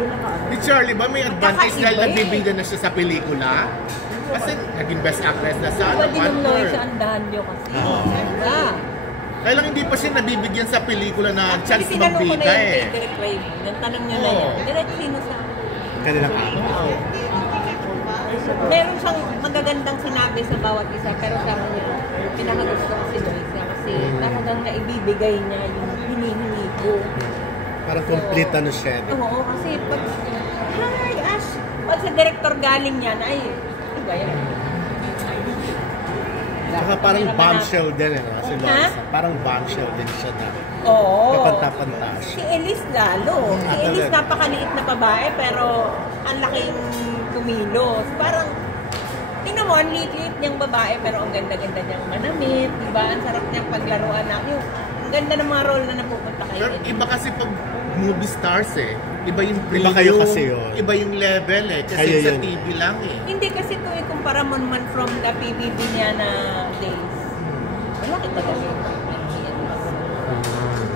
hindi naka-ano. Ni Charlie ba may advantage dahil Magkakaiba nagbibida na siya sa pelikula? Kasi naging best actress na sa Iba din ang Loy sa andahan nyo kasi. Iba. Kaya lang hindi pa siya nabibigyan sa pelikula na chance Kasi tinanong ko na magbida yun eh. kay Direct Ray. Nang tanong niya na yan. Direct sino sa... Kanilang ako. Meron siyang magagandang sinabi sa bawat isa, pero sabi niya, pinakagusto ko si Loisa kasi talagang naibibigay niya yung hinihingi ko. Parang complete ano siya. Oo, kasi pag, hi Ash, pag sa director galing yan, ay, iba yan. Saka parang bombshell din eh, si Loisa. Parang bombshell din siya na. Oo. Kapanta-panta siya. Si Elise lalo. Si Elise napakaliit na babae, pero ang laking kumilos. Parang, tingnan mo, ang liit-liit niyang babae, pero ang ganda-ganda niyang manamit, diba? Ang sarap niyang paglaruan na. Yung, ang ganda ng mga role na napupunta kayo. Pero iba kasi pag movie stars eh. Iba yung preview. Iba kayo kasi yun. Iba yung level eh. Kasi Kayo sa yun. TV lang eh. Hindi kasi ito ikumpara mo naman from the PBB niya na days. Wala kita kasi.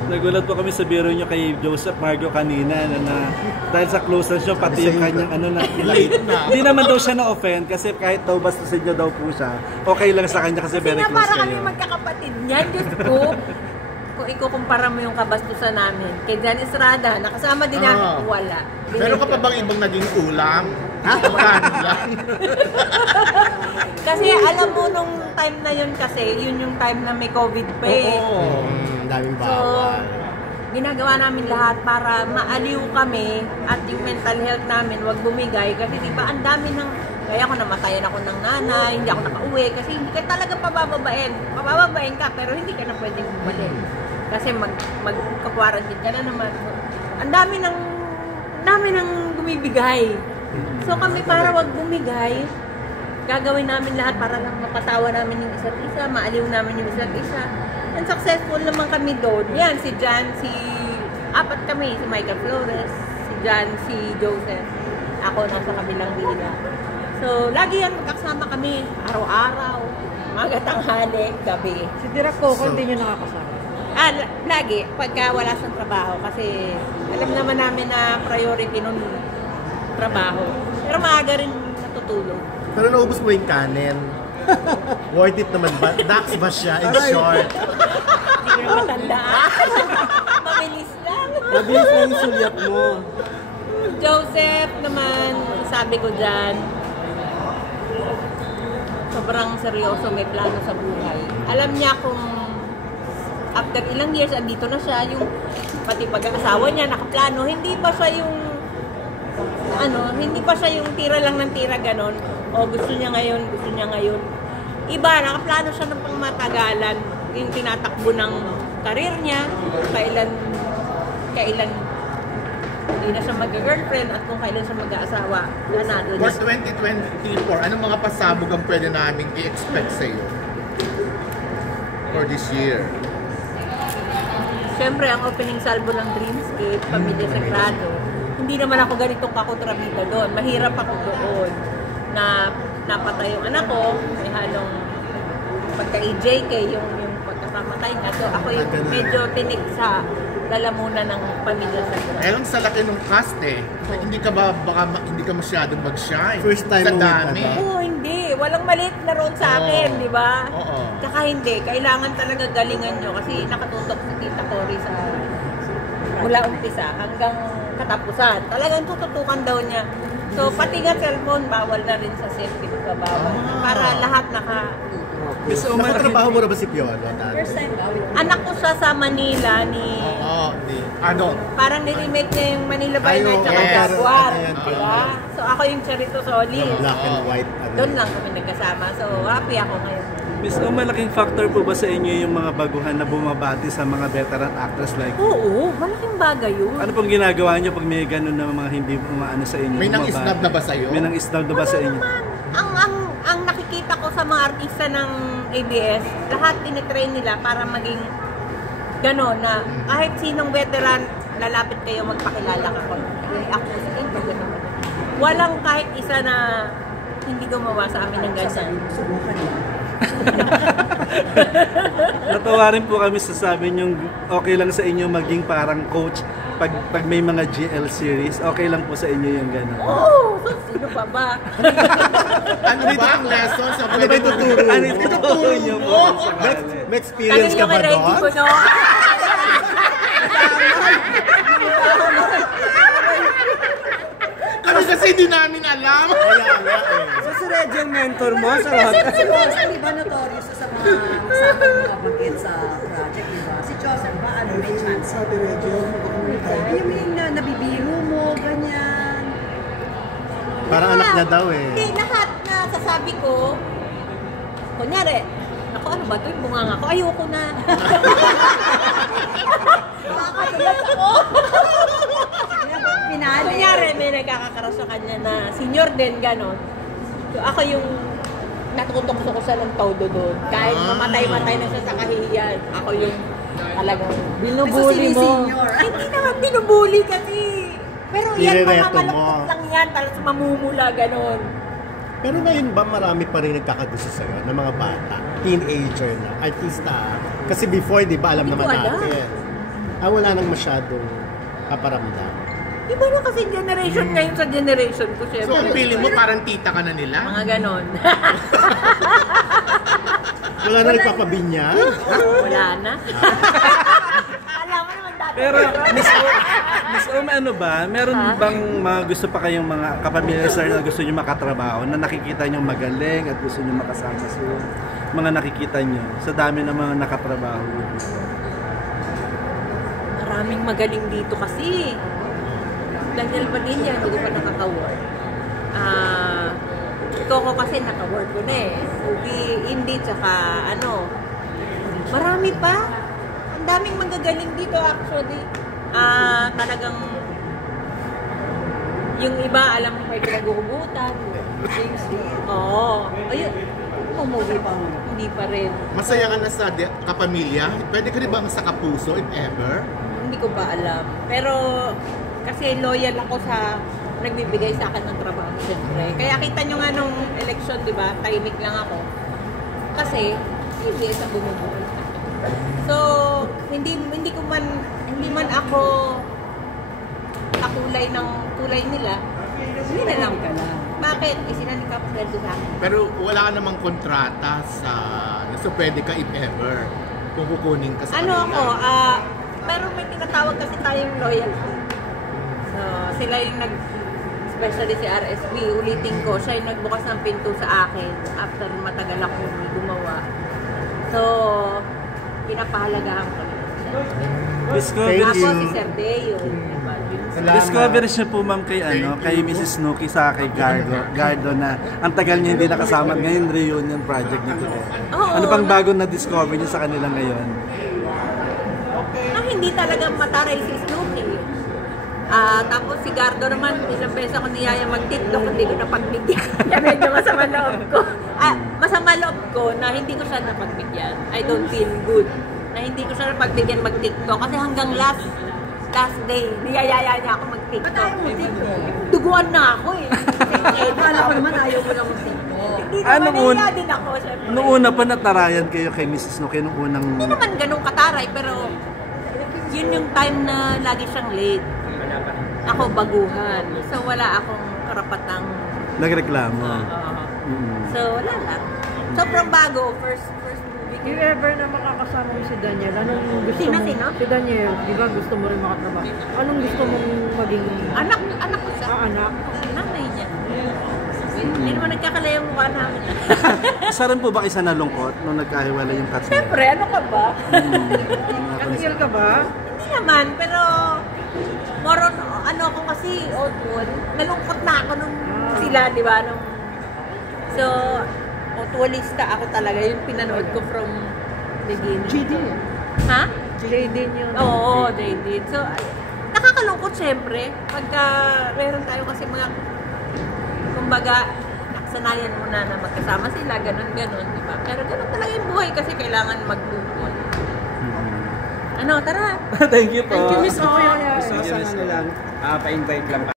Nagulat po kami sa biro nyo kay Joseph Margo kanina na dahil sa closeness nyo, pati yung kanyang ano na Late na. Hindi naman daw siya na-offend kasi kahit daw bastusin nyo daw po siya, okay lang sa kanya kasi very Kasi close para kami kayo. magkakapatid niyan, Diyos ko. Kung ikukumpara mo yung kabastusan namin, kay Jan Estrada, nakasama din namin, wala. Meron ka pa bang ibang naging ulam? Magkano lang? Kasi alam mo nung time na yun kasi, yun yung time na may COVID pa eh. Oo. Daming So, bawal. ginagawa namin lahat para maaliw kami at yung mental health namin wag bumigay kasi di ba ang dami ng kaya ako namatayan ako ng nanay, hindi ako nakauwi kasi hindi ka talaga pabababain ka pero hindi ka na pwedeng bumalik kasi magka-quarantine ka na naman. Ang dami ng bumibigay. So kami para wag bumigay, gagawin namin lahat para lang mapatawa namin yung isa't isa, maaliw namin yung isa't isa. And successful naman kami doon. Yan, si Jan, apat kami, si Michael Flores, si Jan, si Joseph. Ako nasa kabilang dila. So, lagi yan magkasama kami, araw-araw, mga tanghali, gabi. Si Direk Coco, hindi nyo nakakasama? Lagi, pagka wala siyang trabaho. Kasi alam naman namin na priority nun trabaho. Pero maaga rin natutulog. Pero naubos mo yung kanin. Worth it naman ba? Dax ba siya in short? Hindi ko na matandaan. Mabilis lang. Mabilis lang yung sulyap mo. Joseph naman, sabi ko dyan, sobrang seryoso, may plano sa buhay. Alam niya kung after ilang years, andito na siya, yung pati pag-asawa niya, nakaplano, hindi pa siya yung tira lang ng tira ganon. O gusto niya ngayon. Iba, nakaplano siya ng pangmatagalan, yung tinatakbo ng karir niya, kailan hindi na siya mag-girlfriend at kung kailan siya mag-aasawa. Ganado For 2024, anong mga pasabog ang pwede namin i-expect sa iyo? For this year? Siyempre, ang opening salvo ng Dreamscape, Pamilya Sagrado, hindi naman ako ganitong kakontrabida doon. Mahirap ako doon na napatay yung anak ko, may halong pagka-EJK, yung pagkakamatay niya. So ako yung medyo tinik sa lalamunan ng Pamilya Sagrado. Eh lang sa laki ng cast eh. Hindi ka ba, baka hindi ka masyadong mag-shine? First time sa mo dami. ba? Oo, hindi. Walang maliit na role sa akin, di ba? Oo. Tsaka hindi. Kailangan talaga galingan nyo kasi nakatutok si Tita Cory sa mula umpisa hanggang katapusan. Talagang tututukan daw niya. So, pati nga cellphone, bawal na rin sa set. Bawal. Para lahat Nakatrabaho mo na ba si Piolo? First time daw. Anak ko siya sa Manila ni... Oo, ano? Parang niremake niya yung Manila by Night tsaka yes. Jaguar. Ayan, Diba? So, ako yung Charito Solis. Black and white. Doon lang kami nagkasama. So, happy ako ngayon. Miss, malaking factor po ba sa inyo yung mga baguhan na bumabati sa mga veteran actress like? Oo, malaking bagay yun. Ano pong ginagawa niyo pag may ganun na mga hindi umaano sa inyo? May nang bumabati? isnab na ba sa'yo? May nang isnab na ba sa inyo? Ang nakikita ko sa mga artista ng ABS, lahat tinitrain nila para maging gano'n na kahit sinong veteran, lalapit kayo magpakilala ka ko. Ako, walang kahit isa na hindi gumawa sa amin ng ganyan. Subukan niya. Natawa rin po kami sa sabi nyo, okay lang sa inyo maging parang coach pag may mga GL series, okay lang po sa inyo yung gano'n. Oh, sino pa ba? Ano ba ang lesson sa Ano ba ituturo mo? Ano ituturo niyo po? May experience ka ba Tanungin doon? ko, no? Kami kasi di namin alam. Kaya nga eh. So si Reggie ang mentor mo sa Kasi lahat. si Joseph, di ba notorious sa mga kasama mo kapagit sa project, di ba? Si Joseph ba, ano, may chance? Yung nabibiro mo, ganyan. Parang anak niya daw eh. Hindi, lahat na sasabi ko, kunyari, ako ano ba ito? Yung bunganga ko, ayoko na. Nakakatulat ako. Pinali. Kunyari, may nagkakakaras sa kanya na senior din, gano'n. So, ako yung natutukso ko sa ng todo doon. Kahit mamatay-matay na siya sa kahihiyan, ako yung talagang binubuli mo. Senior. Ay, hindi naman binubuli kasi. Pero yan, Nirereto mga mo. malukot lang yan, tapos mamumula, gano'n. Pero ngayon ba marami pa rin nagkakagusto sa'yo ng mga bata? Teenager na, artista. Kasi before, di ba, alam Hindi naman ko alam. natin. Wala nang masyadong kaparamdam. Iba na kasi generation ngayon sa generation ko, syempre. So, ang feeling mo parang tita ka na nila? Mga ganon. Wala na nagpapabinyag? Wala na. Alam mo naman dati. Pero, Miss Om, ano ba? Meron bang mga gusto pa kayong mga kapamilya star na gusto nyo makatrabaho na nakikita nyo magaling at gusto nyo makasama sa mga nakikita nyo sa dami ng mga nakatrabaho? Maraming magaling dito kasi. Daniel Padilla, hindi ko pa nakaka-work. Coco kasi naka-work ko na eh. Movie, indie, tsaka ano. Marami pa. Ang daming magagaling dito actually. Talagang yung iba, alam mo may pinag-uubutan. Oo. Ayun. Movie pa. Hindi pa rin. Masaya ka na sa kapamilya? Pwede ka rin bang sa kapuso, if ever? Hindi ko pa alam. Pero kasi loyal ako sa nagbibigay sa akin ng trabaho, syempre. Kaya kita nyo nga nung election, di ba? Tahimik lang ako. Kasi, hindi sa bumubuhay sa akin. So, hindi man ako kakulay ng kulay nila. Hindi na lang ka lang. Bakit? Isinanikap sweldo sa akin. Pero wala ka namang kontrata sa so pwede ka if ever kung kukunin ka sa Ano kanila. ako, pero may tinatawag kasi tayong loyalty. So, sila yung especially si RSB, ulitin ko, siya yung nagbukas ng pinto sa akin after matagal ako hindi gumawa. So, pinapahalagahan ko na siya. Discover, Thank you. Ako si Sir Deo, diba? discover siya po ma'am kay kay Mrs. Snooki sa kay Gardo na ang tagal niya hindi nakasama ngayon reunion project nito. Oo. Ano pang bago na discover niyo sa kanila ngayon? Hindi talaga mataray si Snooki. Tapos si Gardo naman, isang beses ako niyaya mag-tiktok, hindi ko napagbigyan. Kaya medyo masama loob ko. Masama loob ko na hindi ko siya napagbigyan. I don't feel good na hindi ko siya napagbigyan mag-tiktok. Kasi hanggang last day, niyayaya niya ako mag-tiktok. Ba't ayaw mo TikTok? Duguan na ako eh. Akala ko naman ayaw mo lang mag-TikTok. Hindi Ano naman, un- niya din ako. Syempre. Noong una pa natarayan kayo kay Mrs. Snooki nung unang... Hindi naman ganun kataray, pero yun yung time na lagi siyang late. Ako baguhan. So wala akong karapatang Nagreklamo. so wala lang. Sobrang bago, first movie If ko. ever na makakasama mo si Daniel, anong gusto Sino, mo? sino? Si Daniel, di ba gusto mo rin makatrabaho? Anong gusto mong maging Anak ko siya. anak? Nanay niya. Hindi naman nagkakalaya yung mukha namin. Isa rin po ba isa nalungkot nung nagkahiwalay yung cats niya? Siyempre, ano ka ba? Katigil ka ba? Hindi naman, pero more on, ano ako kasi, old one. Nalungkot na ako nung sila, di ba? So, mutualista ako talaga. Yung pinanood ko from beginning. JD. Ha? JD yun. Oo, they did. So, nakakalungkot syempre. Pagka meron tayo kasi mga, kumbaga, nakasanayan mo na magkasama sila, ganun, di ba? Pero ganun talaga yung buhay kasi kailangan mag-move on. Ano, tara! Thank you po. Thank you, Miss Oya. Isa sa ano lang, pa-invite lang